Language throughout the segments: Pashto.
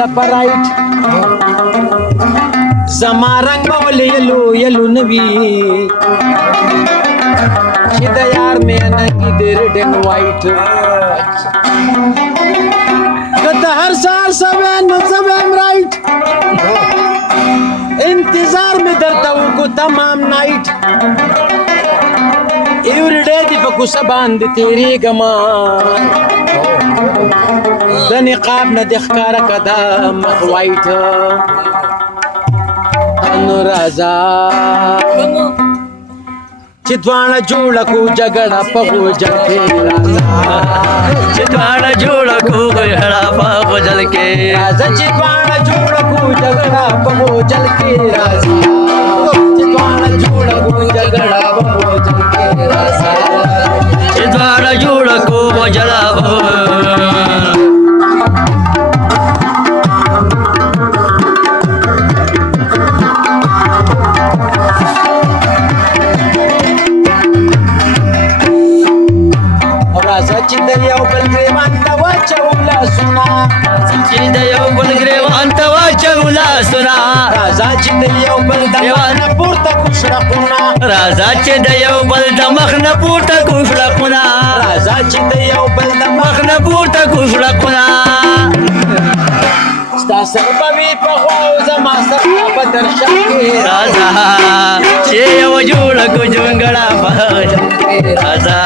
لپرایټ زما رنگ بول یلو یلو نوی چې د یار میانه کې د ریډ اینډ وایټ کته هر سال سبا نو زبم رایټ انتظار می درته وکړو تمام نایټ ایوری ډے دی په کوڅه باندې تېرېږمه د نقاب نه د ښکاره که دا مخ وایټ نو راځه چې دواړه جوړه کړو جګړه په غوجل کې راځه چې دواړه جوړه کړو جګړه په غوجل کې راځه چې دواړه جوړه کړو جګړه په غوجل کې راځه چې دواړه جوړه کړو جګړه په غوجل کې راځه چې دواړه جوړه کړو جګړه چې د یو بل ګریوان ته واچو لاسونه چې د یو بل ګریوان ته واچو لاسونه راځه چې د یو بل د مخ نه پورته کړو شړقونه راځه چې د یو بل د مخ نه پورته کړو شړقونه راځه چې د یو بل د مخ نه پورته کړو شړقونه ستا سره به وي په غوا او زما سره به در شا کې راځه چې یو جوړه کړو جونګړه په غوجل کې راځه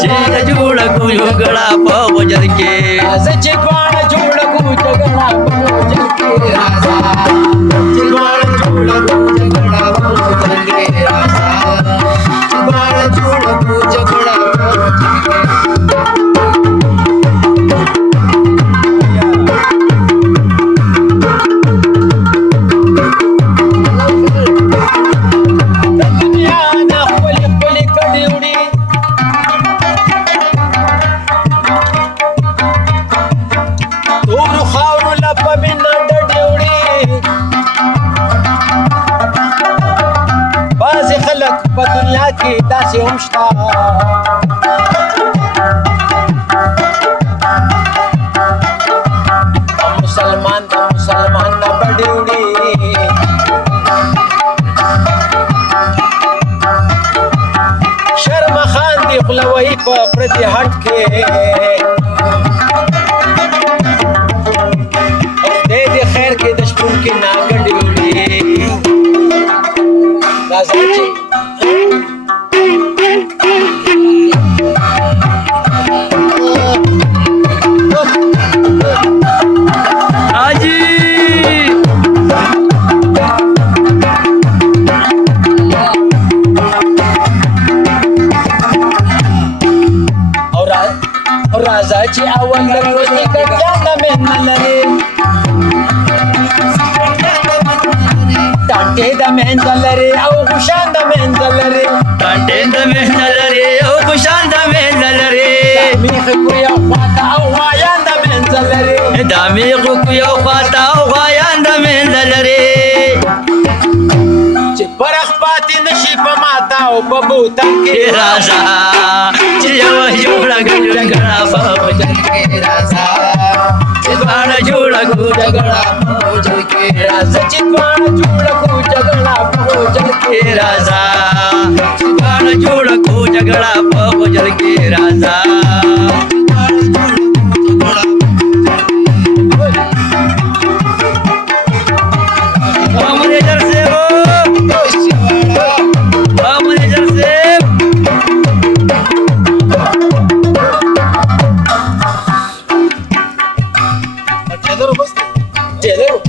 چې جوړه کړو جونګړه په غوجل کې راځه چې دواړه جوړه کړو جګړه په غوجل کې راځه چې دواړه جوړه کړو جګړه په غوجل کې راځه چې دواړه جوړه کړو جګړه په غوجل کې په دنیا کې داسې هم شته مسلمان د مسلمان نه بډې وړي شرم خان دی خلوی په پردي هټ کې خدای دې خیر کې د شپون کې ناګډې وړي راځه چې راځه چې اول د روزي کټیان د مهنه لري ټانټې د مهنه لري او خوشان د مهنه لري ټانټې د مهنه لري او خوشان د مهنه لري میخ کو یو خواته او غوایان د مهنه لري دا میخ کو یو خواته او غوایان د مهنه لري چې پرخ پاتې نشي په ماته او په بوتل کې راځه چې یو جوړه کړو جګړه په غوجل کې راځه چې دواړه جوړه کړو جګړه په غوجل کې راځه چې دواړه جوړه کړو جګړه په غوجل کې راځه چې دواړه جوړه کړو جګړه په غوجل کې راځه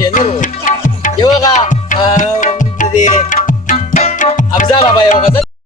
ټیلرو یو هغه د ابزار بابا یو غزل